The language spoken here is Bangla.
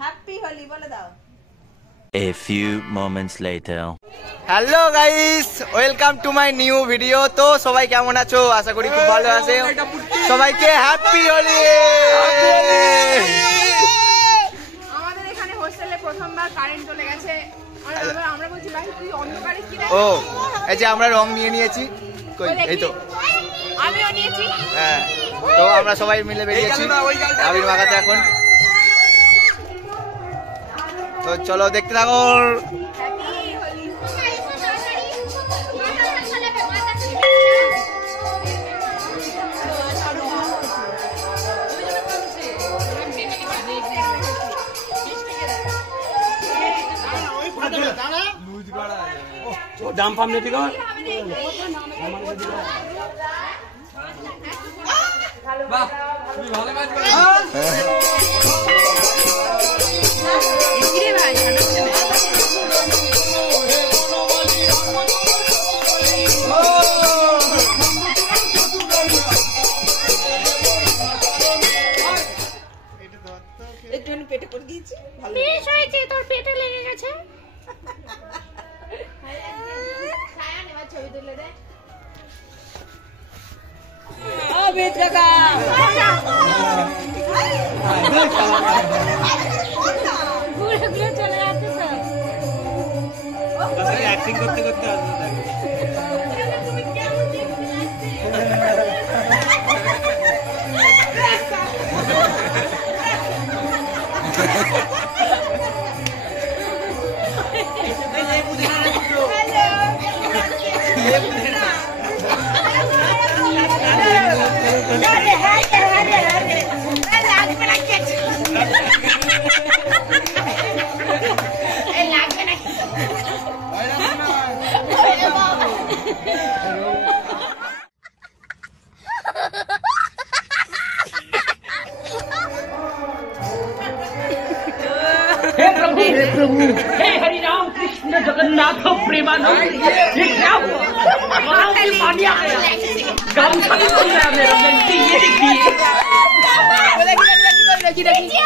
হ্যাপি হোলি বলে দাও। A few moments later. Hello guys, welcome to my new video. তো সবাই কেমন আছো? আশা করি খুব ভালো আছে। সবাইকে হ্যাপি হোলি। আমাদের এখানে হোস্টেলে প্রথমবার কারেন্ট চলে গেছে। আমরা বলছি ভাই তুই অন্ধকারে কি রে? ও এই যে আমরা রং নিয়ে নিয়েছি, এই তো আমিও নিয়েছি। হ্যাঁ, তো আমরা সবাই মিলে বেরিয়েছি আবির মাখাতে এখন। তো চলো দেখতে থাকো। দাম ফাম নেই ভালো কাজ করে। একটু পেটে পড়ে দিয়েছি, বেশ হয়েছে, তোর পেটে লেগে গেছে। ছবি তুলে দে। ঘুরে ঘুরে চলে যাচ্ছে সব। অ্যাক্টিং করতে করতে আসবে। हे प्रभु, हे हरि राम कृष्ण जगन्नाथ प्रेमानंद, ये क्या हुआ? वहाँ से पानी आ गया, गाँव सब बन गया मेरा लड़की, ये देखिए। দেখি